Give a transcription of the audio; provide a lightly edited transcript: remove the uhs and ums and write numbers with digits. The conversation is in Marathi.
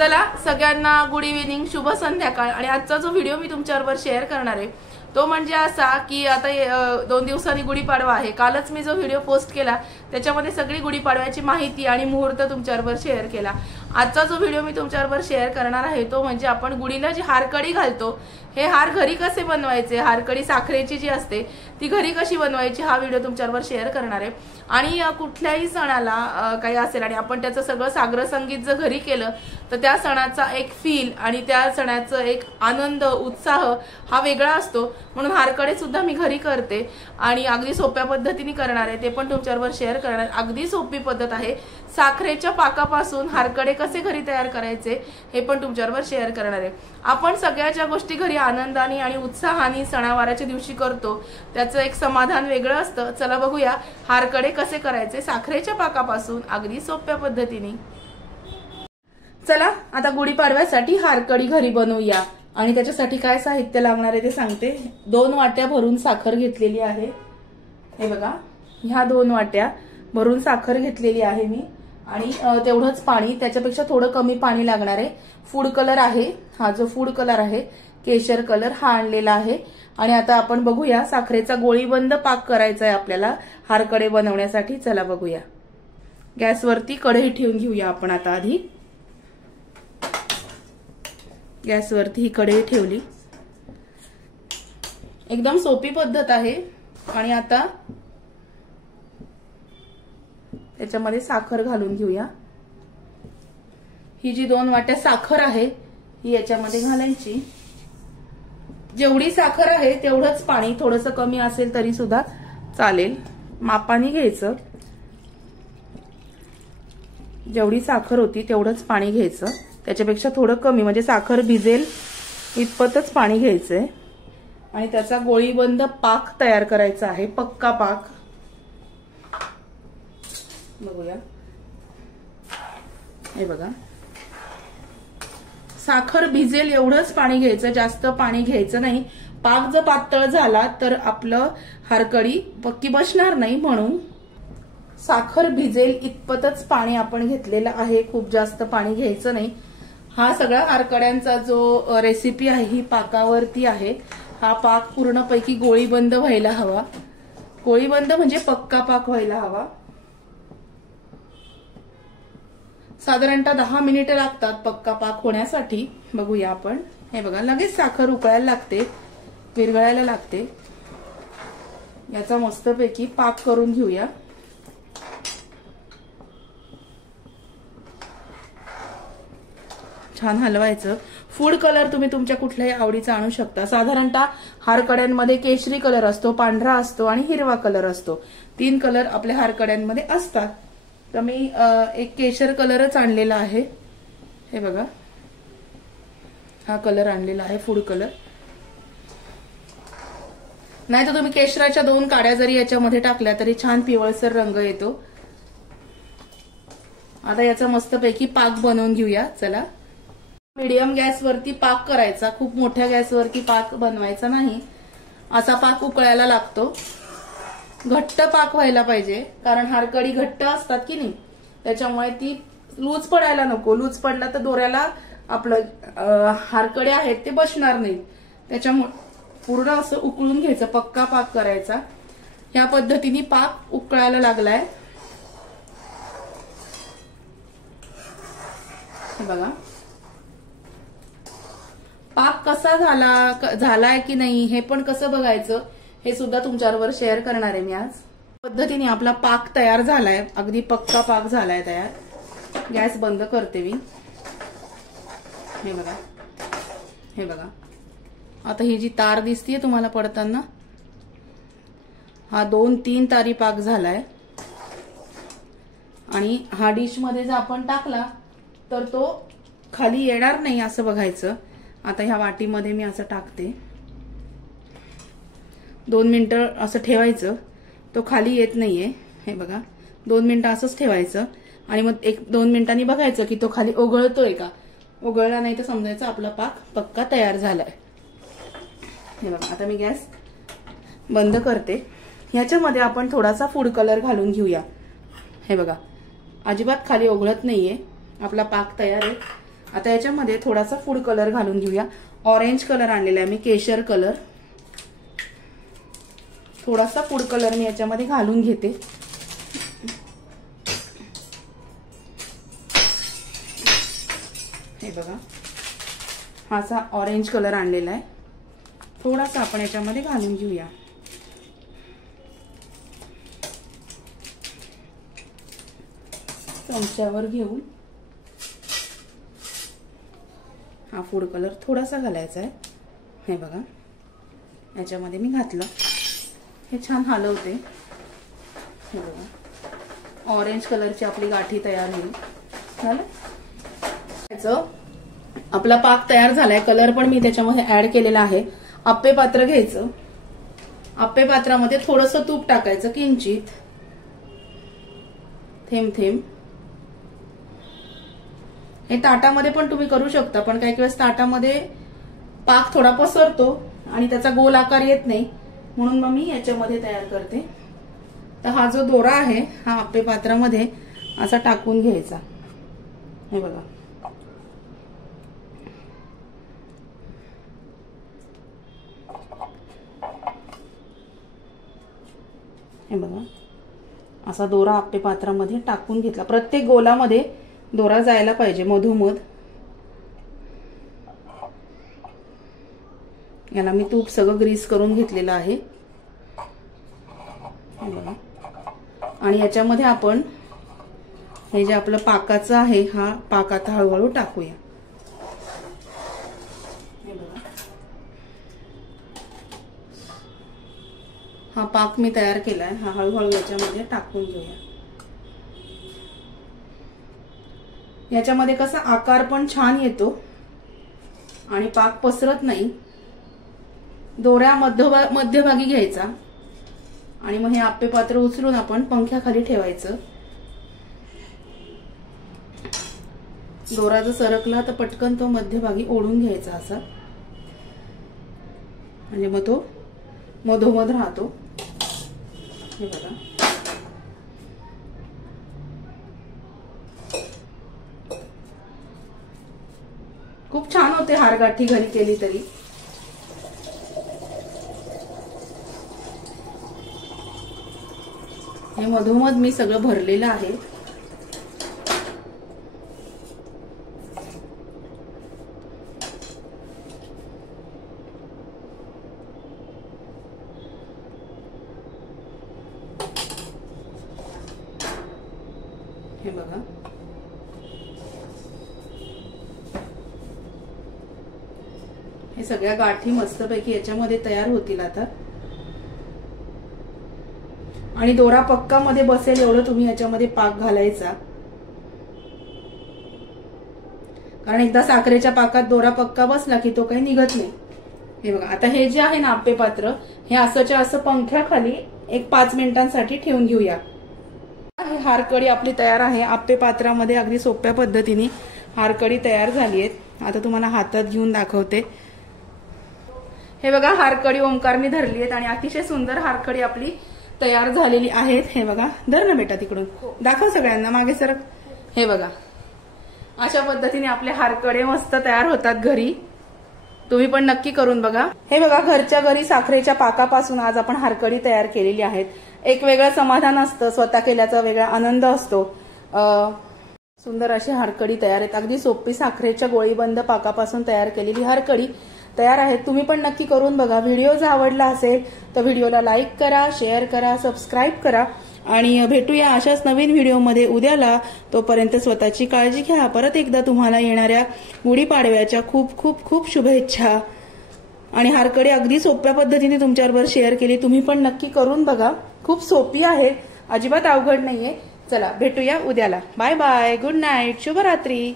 चला सगळ्यांना गुड इव्हिनिंग, शुभ संध्याकाळ। आणि आजचा जो व्हिडिओ मी तुमच्याबरोबर शेअर करणार आहे तो म्हणजे असा की आता 2 दिवसांनी गुढीपाडवा आहे। कालच मी जो व्हिडिओ पोस्ट केला त्याच्यामध्ये सगळी गुढीपाडव्याची माहिती आणि मुहूर्त तुमच्याबरोबर शेअर केला। आजचा जो व्हिडिओ मी तुमच्याबरोबर शेअर करणार आहे तो म्हणजे आपण गुढीला जी हारकडी घालतो हे हार घरी कसे बनवायचे, हारकडी साखरेची जी असते ती घरी कशी बनवायची हा व्हिडिओ तुमच्याबरोबर शेअर करणार आहे। आणि कुठल्याही सणाला काही असेल आणि आपण त्याचं सगळं सागर संगीत जर घरी केलं तर त्या सणाचा एक फील आणि त्या सणाचा एक आनंद उत्साह हा वेगळा असतो। म्हणून हारकडे सुद्धा मी घरी करते आणि अगदी सोप्या पद्धतीने करणार आहे, ते पण तुमच्याबरोबर शेअर करणार। अगदी सोपी पद्धत आहे। साखरेच्या पाकापासून हारकडे कसे घरी तयार करायचे हे पण तुमच्याबरोबर शेअर करणार आहे। आपण सगळ्या ज्या गोष्टी घरी आनंदाने आणि उत्साहाने सणावाराच्या दिवशी करतो त्याचं एक समाधान वेगळं असतं। चला बघूया हारकडे कसे करायचे साखरेच्या पाकापासून अगदी सोप्या पद्धतीने। चला आता गुढीपाडव्यासाठी हारकडी घरी बनवूया। आणि त्याच्यासाठी काय साहित्य लागणार आहे ते सांगते। 2 वाट्या भरून साखर घेतलेली आहे, हे बघा ह्या 2 वाट्या भरून साखर घेतलेली आहे मी। आणि तेवढंच पाणी, त्याच्यापेक्षा थोडं कमी पाणी लागणार आहे। फूड कलर आहे, हा जो फूड कलर आहे केशर कलर हा आणलेला आहे। आणि आता आपण बघूया साखरेचा गोळीबंद पाक करायचा आहे आपल्याला हारकडे बनवण्यासाठी। चला बघूया। गॅसवरती कढई ठेवून घेऊया आपण आता। आधी गॅसवरती ही कढई ठेवली, एकदम सोपी पद्धत आहे। आणि आता त्याच्यामध्ये साखर घालून घेऊया। ही जी 2 वाट्या साखर आहे ही याच्यामध्ये घालायची। जेवढी साखर आहे तेवढंच पाणी, थोडंसं कमी असेल तरी सुद्धा चालेल, मापाने घ्यायचं। जेवढी साखर होती तेवढंच पाणी घ्यायचं, त्याच्यापेक्षा थोडं कमी, म्हणजे साखर भिजेल इतपतच पाणी घ्यायचंय। आणि त्याचा गोळीबंद पाक तयार करायचा आहे, पक्का पाक। बघूया, हे बघा साखर भिजेल एवढंच पाणी घ्यायचं, जास्त पाणी घ्यायचं नाही। पाक जर पातळ झाला तर आपलं हारकडी पक्की बसणार नाही, म्हणून साखर भिजेल इतपतच पाणी आपण घेतलेलं आहे, खूप जास्त पाणी घ्यायचं नाही। हा सगळा हारकड्यांचा जो रेसिपी आहे ही पाकावरती आहे। हा पाक पूर्णपैकी गोळीबंद व्हायला हवा, गोळीबंद म्हणजे पक्का पाक व्हायला हवा। साधारणतः 10 मिनिटं लागतात पक्का पाक होण्यासाठी। बघूया आपण, हे बघा लगेच साखर उकळायला लागते, विरघळायला लागते। याचा मस्तपैकी पाक करून घेऊया। छान हलवायचं। फूड कलर तुम्ही तुमच्या कुठल्याही आवडीचा आणू शकता। साधारणतः हारकड्यांमध्ये केशरी कलर असतो, पांढरा असतो आणि हिरवा कलर असतो, 3 कलर आपल्या हारकड्यांमध्ये असतात। तर मी एक केशर कलरच आणलेला आहे, हे बघा हा कलर आणलेला आहे फूड कलर। नाही तर तुम्ही केशराच्या 2 काड्या जरी याच्यामध्ये टाकल्या तरी छान पिवळसर रंग येतो। आता याचा मस्तपैकी पाक बनवून घेऊया। चला, मीडियम गॅसवरती पाक करायचा, खूप मोठ्या गॅसवरती पाक बनवायचा नाही। असा पाक उकळायला लागतो, घट्ट पाक व्हायला पाहिजे, कारण हारकडी घट्ट असतात की नाही, त्याच्यामुळे ती लूज पडायला नको। लूज पडला तर दोऱ्याला आपलं हारकडे आहेत ते बसणार नाहीत, त्याच्यामुळे पूर्ण असं उकळून घ्यायचं, पक्का पाक करायचा। ह्या पद्धतीने पाक उकळायला लागलाय, बघा पाक कसा झालाय की नाही हे पण कसं बघायचं हे सुद्धा तुमच्याबरोबर शेअर करणार आहे मी आज। पद्धतीने आपला पाक तयार झालाय, अगदी पक्का पाक झालाय तयार। गॅस बंद करते मी, हे बघा हे बघा। आता ही जी तार दिसतीये तुम्हाला पडताना, हा 2-3 तारी पाक झालाय। आणि हा डिश मध्ये जर आपण टाकला तर तो खाली येणार नाही असं बघायचं। आता ह्या वाटीमध्ये मी असं टाकते, 2 मिनिटं असं ठेवायचं, तो खाली येत नाहीये, हे बघा 2 मिनिटं असंच ठेवायचं। आणि मग 1-2 मिनिटांनी बघायचं की तो खाली ओघळतोय का, ओघळला नाही तर समजायचं आपला पाक पक्का तयार झालाय। हे बघा आता मी गॅस बंद करते। ह्याच्यामध्ये आपण थोडासा फूड कलर घालून घेऊया, हे बघा अजिबात खाली ओघळत नाहीये, आपला पाक तयार आहे। आता याच्यामध्ये थोडासा फूड कलर घालून घेऊया. ऑरेंज कलर आणलेला आहे मी, केशर कलर. थोडासा फूड कलर मी याच्यामध्ये घालून घेते. हे बघा, हा असा ऑरेंज कलर आणलेला आहे. थोडासा आपण याच्यामध्ये घालून घेऊया. चमच्यावर घेऊन हा फूड कलर थोडासा घालायचा आहे. हे बघा, याच्यामध्ये मी घातलं. हे छान हलवते. हे बघा, ऑरेंज कलरची आपली गाठी तयार होईल. झालं. आपला पाक तयार झालाय. कलर पण मी त्याच्यामध्ये ऍड केलेला आहे. आप्पे पात्र घ्यायचं. आप्पे पात्रामध्ये थोडंसं तूप टाकायचं, किंचित, थेंब थेंब. हे ताटामध्ये पण तुम्ही करू शकता, पण काही वेळेस ताटामध्ये पाक थोडा पसरतो आणि त्याचा गोल आकार येत नाही, म्हणून मग मी याच्यामध्ये तयार करते. तर हा जो दोरा आहे हा आप्पे पात्रामध्ये असा टाकून घ्यायचा. हे बघा, हे बघा, असा दोरा आप्पे पात्रामध्ये टाकून घेतला. प्रत्येक गोलामध्ये दोरा जायला पाहिजे मधोमध. याला मी तूप सगळं ग्रीस करून घेतलेलं आहे. हे बघा, आणि याच्यामध्ये आपण हे जे आपलं पाकाचं आहे हा पाक आता हळूहळू टाकूया. हे बघा, हा पाक मी तयार केलाय. हा हळूहळू याच्यामध्ये टाकून घेऊया. याच्यामध्ये कसा आकार पण छान येतो आणि पाक पसरत नाही. दोऱ्या मध्यभागी घ्यायचा आणि मग हे आप्पे पात्र उचलून आपण पंख्याखाली ठेवायचं. दोरा जर सरकला तर पटकन तो मध्यभागी ओढून घ्यायचा असा, म्हणजे मग तो मधोमध राहतो. हे बघा, खूप छान होते हारगाठी घरी केली तरी. हे मधोमध मी सगळं भरलेलं आहे. हे बघा, हे सगळ्या गाठी मस्तपैकी याच्यामध्ये तयार होतील आता. आणि दोरा पक्का मध्ये बसेल एवढं तुम्ही याच्यामध्ये पाक घालायचा, कारण एकदा साखरेच्या पाकात दोरा पक्का बसला की तो काही निघत नाही. हे बघा, आता हे जे आहे ना आप्पे पात्र, हे असंच्या असं पंख्याखाली एक 5 मिनिटांसाठी ठेवून घेऊया. हारकडी आपली तयार आहे. आप्पे पात्रामध्ये अगदी सोप्या पद्धतीने हारकडी तयार झाली आहे. आता तुम्हाला हातात घेऊन दाखवते. हे बघा, हारकडी ओंकारने धरली आहेत आणि अतिशय सुंदर हारकडी आपली तयार झालेली आहेत. हे बघा, धर ना बेटा तिकडून, दाखव सगळ्यांना, मागे सरक. हे बघा, अशा पद्धतीने आपले हारकडे मस्त तयार होतात घरी. तुम्ही पण नक्की करून बघा. हे बघा, घरच्या घरी साखरेच्या पाकापासून आज आपण हारकडी तयार केलेली आहेत. एक वेगळं समाधान असतं, स्वतः केल्याचा वेगळा आनंद असतो. सुंदर अशी हारकडी तयार आहेत. अगदी सोपी साखरेच्या गोळीबंद पाकापासून तयार केलेली हारकडी तयार आहेत. तुम्ही पण नक्की करून बघा. व्हिडिओ जर आवडला असेल तर व्हिडिओला लाईक करा, शेअर करा, सबस्क्राईब करा आणि भेटूया अशाच नवीन व्हिडिओमध्ये उद्याला. तोपर्यंत स्वतःची काळजी घ्या. परत एकदा तुम्हाला येणाऱ्या गुढीपाडव्याच्या खूप खूप खूप शुभेच्छा. आणि हारकडी अगदी सोप्या पद्धतीने तुमच्याबरोबर शेअर केली. तुम्ही पण नक्की करून बघा. खूप सोपी आहे, अजिबात अवघड नाहीये. चला भेटूया उद्याला. बाय बाय, गुड नाईट, शुभरात्री.